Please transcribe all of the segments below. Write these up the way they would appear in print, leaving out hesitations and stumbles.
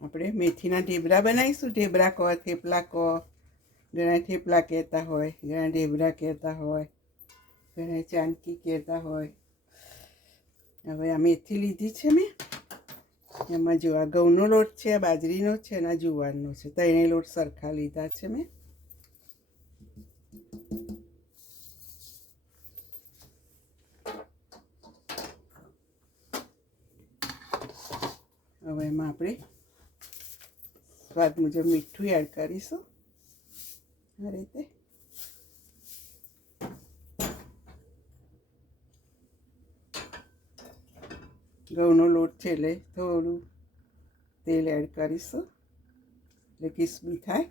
આપણે મેથીના ઢેબરા બનાવીશું. ઢેબરા કહો, થેપલા કહો, ઘણા થેપલા કહેતા હોય, ઘણા ઢેબરા કહેતા હોય, ઘણા ચાનકી કહેતા હોય. હવે આ મેથી લીધી છે મેં. એમાં જો આ ઘઉંનો લોટ છે, આ બાજરીનો છે અને આ જુવારનો છે. ત્રણેય લોટ સરખા લીધા છે મેં. હવે એમાં આપણે સ્વાદ મુજબ મીઠું એડ કરીશું. આ રીતે ઘઉંનો લોટ છે એટલે થોડું તેલ એડ કરીશું એટલે ક્રિસ્પી થાય.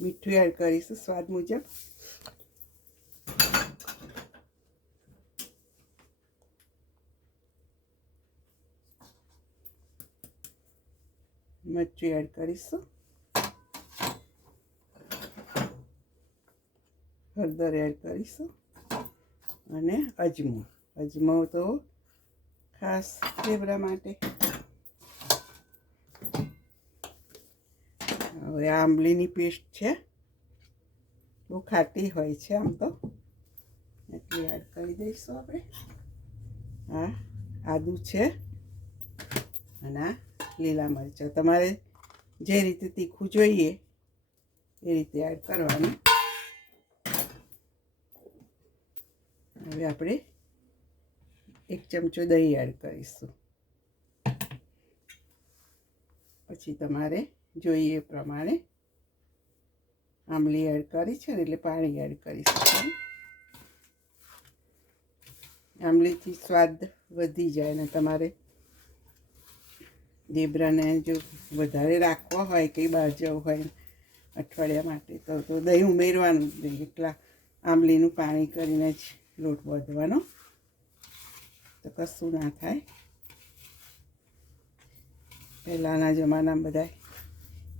મીઠું એડ કરીશું સ્વાદ મુજબ. મરચું એડ કરીશું. હળદર એડ કરીશું અને અજમો તો ખાસ ઢેબરા માટે. હવે આંબલીની પેસ્ટ છે, બહુ ખાટી હોય છે આમ તો, એટલી એડ કરી દઈશું આપણે. આ આદું છે અને આ લીલા મરચાં. તમારે જે રીતે તીખું જોઈએ એ રીતે એડ કરવાનું. હવે આપણે 1 ચમચો દહીં એડ કરીશું. પછી તમારે જોઈએ એ પ્રમાણે આંબલી એડ કરી છે ને એટલે પાણી એડ કરીશું. આંબલીથી સ્વાદ વધી જાય ને તમારે ઢેબરાને જો વધારે રાખવા હોય કે બહાર જવું હોય અઠવાડિયા માટે તો દહીં ઉમેરવાનું જ નહીં. એટલા આંબલીનું પાણી કરીને જ લોટ બાંધવાનો તો કશું ના થાય. પહેલાંના જમાનામાં બધા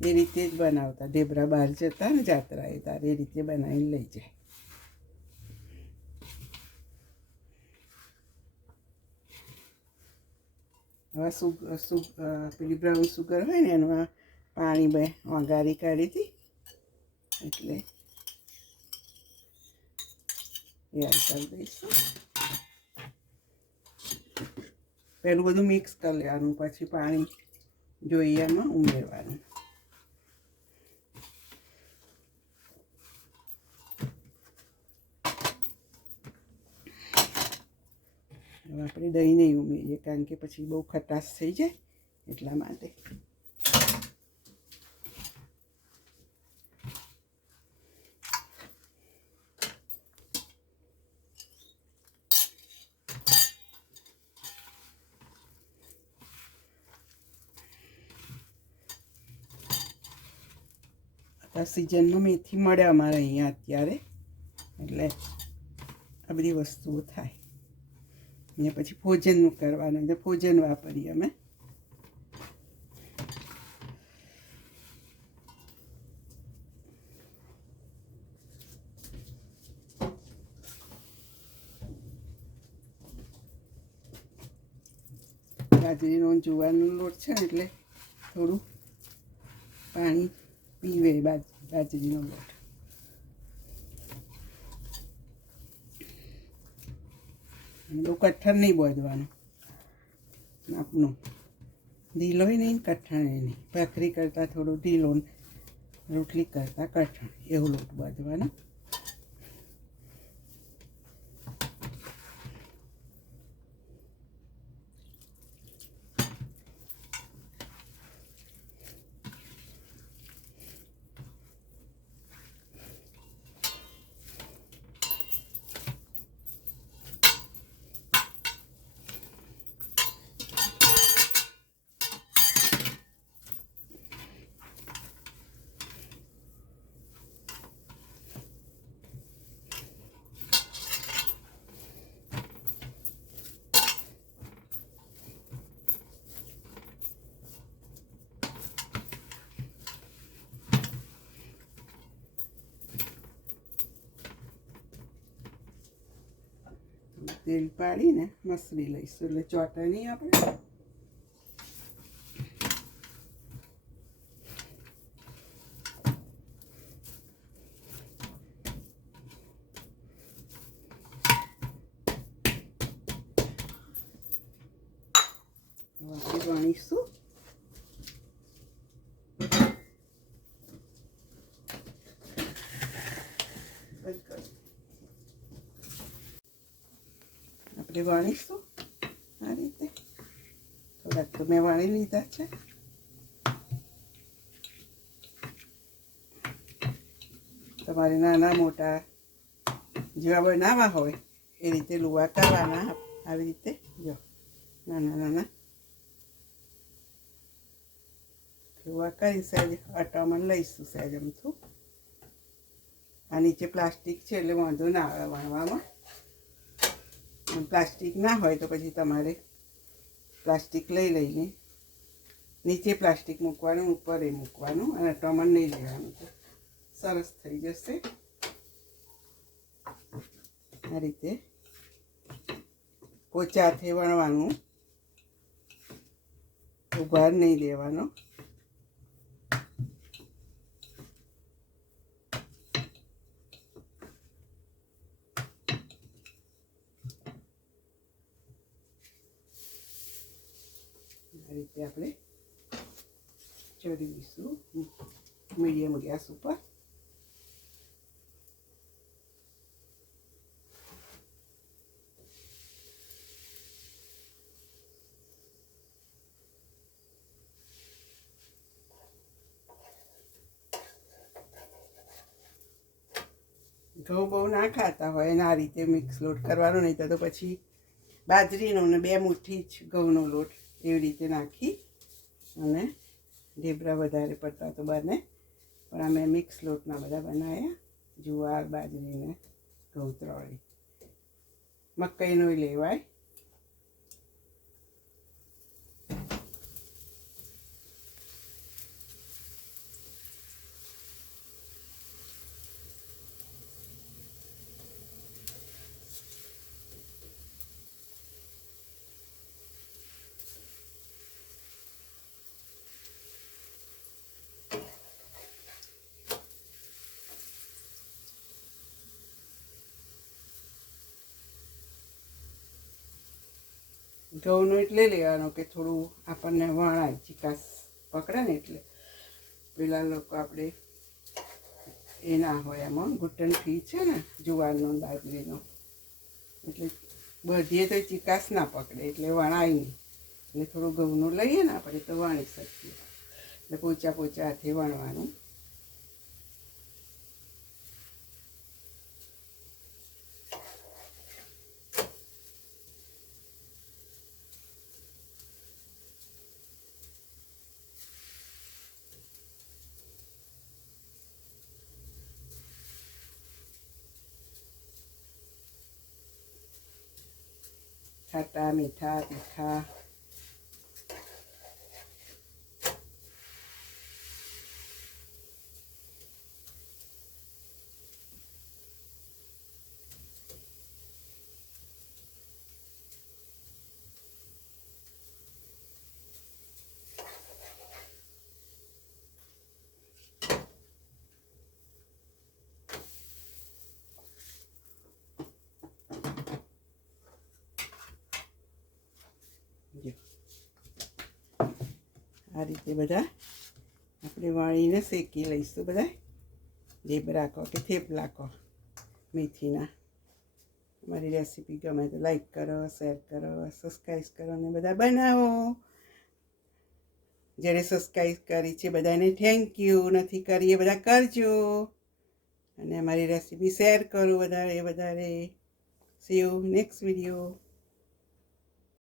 એ રીતે જ બનાવતા. ઢેબરા બહાર જતા ને જાત્રાએ તારે એ રીતે બનાવીને લઈ જાય. હવે પેલી બ્રાઉન સુગર હોય ને એનું આ પાણી વઘારી કાઢી હતી એટલે એડ કરી દઈશું. પહેલું બધું મિક્સ કરી લેવાનું, પછી પાણી જોઈએ એમાં ઉમેરવાનું. હવે આપણે દહીં નહીં ઉમેરીએ કારણ કે પછી બહુ ખટાશ થઈ જાય એટલા માટે. આ સિઝનમાં મેથી મળે અમારે અહીંયા અત્યારે, એટલે આ બધી વસ્તુઓ થાય. ને પછી ભોજનનું કરવાનું એટલે ભોજન વાપરીએ અમે. બાજરીનો જુવારનો લોટ છે ને એટલે થોડું પાણી પીવે બાજરીનો લોટ. બહુ કઠણ નહીં બાંધવાનું, આપનું ઢીલો નહીં કઠણ નહીં. ભાખરી કરતાં થોડું ઢીલો, રોટલી કરતાં કઠણ એવું લોટ બાંધવાનો. તેલ પાડીને મસળી લઈશું એટલે ચોટે નહીં આપણે. વણીશું. આપણે વણીશું આ રીતે. થોડાક તો મેં વણી લીધા છે. તમારે નાના મોટા જેવા બનાવવા હોય એ રીતે લુવા કરવાના. આવી રીતે જો નાના નાના લુવા કરી સહેજ અટામણ લઈશું. સહેજ અમથું આ નીચે પ્લાસ્ટિક છે એટલે વાંધો ના આવે વણવામાં. પ્લાસ્ટિક ના હોય તો પછી તમારે પ્લાસ્ટિક લઈને નીચે પ્લાસ્ટિક મૂકવાનું, ઉપર એ મૂકવાનું અને અટામણ નહીં લેવાનું. તો સરસ થઈ જશે. આ રીતે પોચાથી વણવાનું, ઉભાર નહીં દેવાનો. આ રીતે આપણે ચડીશું મીડિયમ ગેસ ઉપર. ઘઉં બહુ ના ખાતા હોય અને આ રીતે મિક્સ લોટ કરવાનો, નહીં તો પછી બાજરીનો ને 2 મુઠ્ઠી જ ઘઉંનો લોટ એવી રીતે નાખી અને ઢેબરા વધારે પડતા તો બને. પણ અમે મિક્સ લોટના બધા બનાવ્યા. જુવાર, બાજરીને ઘઉં ત્રણેય. મકાઈનો લેવાય. ઘઉંનું એટલે લેવાનો કે થોડું આપણને વણાય, ચીકાશ પકડે ને. એટલે પેલા લોકો આપણે એ ના હોય એમાં ઘૂંટણ ફી છે ને જુવારનો, બાજરીનો, એટલે બધીએ તો ચીકાશ ના પકડે એટલે વણાય નહીં. એટલે થોડું ઘઉંનું લઈએ ને આપણે તો વણી શકીએ. એટલે પોચા પોચા હાથે વણવાનું. ખાટા, મીઠા, તીખા. આ રીતે બધા આપણે વાળીને શેકી લઈશું. બધા ઢેબરા કહો કે થેપલા કહો મેથીના. મારી રેસીપી ગમે તો લાઈક કરો, શેર કરો, સબસ્ક્રાઈબ કરો ને બધા બનાવો. જેણે સબસ્ક્રાઈબ કરી છે બધાને થેન્ક યુ. નથી કરી એ બધા કરજો અને અમારી રેસીપી શેર કરો વધારે વધારે. C you next video.